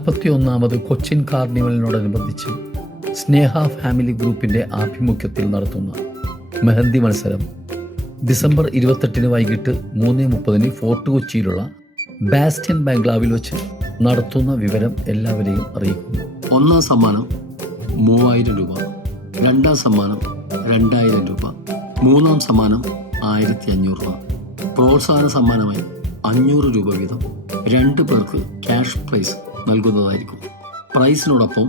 41ാമത് കൊച്ചിൻ കാർണിവലിനോടനുബന്ധിച്ച് സ്നേഹ family ഗ്രൂപ്പിൻ്റെ ആഭിമുഖ്യത്തിൽ നടത്തുന്ന മെഹന്തി മത്സരം ഡിസംബർ 28 വൈകിട്ട് 3:30 ഫോർട്ട് കൊച്ചിയിലുള്ള ബാസ്റ്റ്യൻ ബംഗ്ലാവിൽ വെച്ച് നടത്തുന്ന വിവരം എല്ലാവരെയും അറിയിക്കുന്നു. ഒന്നാം സമ്മാനം 3000 രൂപ, രണ്ടാം സമ്മാനം 2000 രൂപ, മൂന്നാം സമ്മാനം 1500 രൂപ. പ്രോത്സാഹന സമ്മാനമായി 500 രൂപ വീതം 2 പേർക്ക് ക്യാഷ് പ്രൈസ് നൽകുന്നതായിരിക്കും. പ്രൈസിനോടൊപ്പം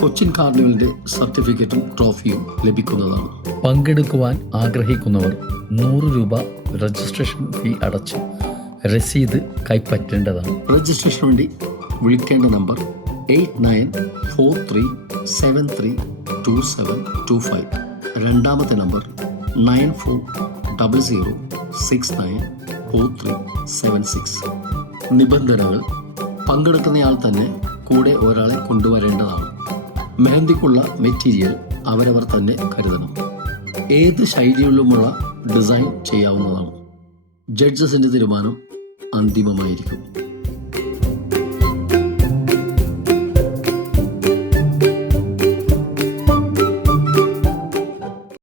കൊച്ചിൻ കാർണിവലിന്റെ സർട്ടിഫിക്കറ്റും ട്രോഫിയും ലഭിക്കുന്നതാണ്. പങ്കെടുക്കുവാൻ ആഗ്രഹിക്കുന്നവർ 100 രൂപ രജിസ്ട്രേഷൻ ഫീ അടച്ച് രസീത് കൈപ്പറ്റേണ്ടതാണ്. രജിസ്ട്രേഷന് വേണ്ടി വിളിക്കേണ്ട നമ്പർ 8943732725. രണ്ടാമത്തെ നമ്പർ 9400694376. നിബന്ധനകൾ: പങ്കെടുക്കുന്നയാൾ തന്നെ കൂടെ ഒരാളെ കൊണ്ടുവരേണ്ടതാണ്. മെഹന്തിക്കുള്ള മെറ്റീരിയൽ അവരവർ തന്നെ കരുതണം. ഏത് ശൈലിയിലുമുള്ള ഡിസൈൻ ചെയ്യാവുന്നതാണ്. ജഡ്ജസിൻ്റെ തീരുമാനം അന്തിമമായിരിക്കും.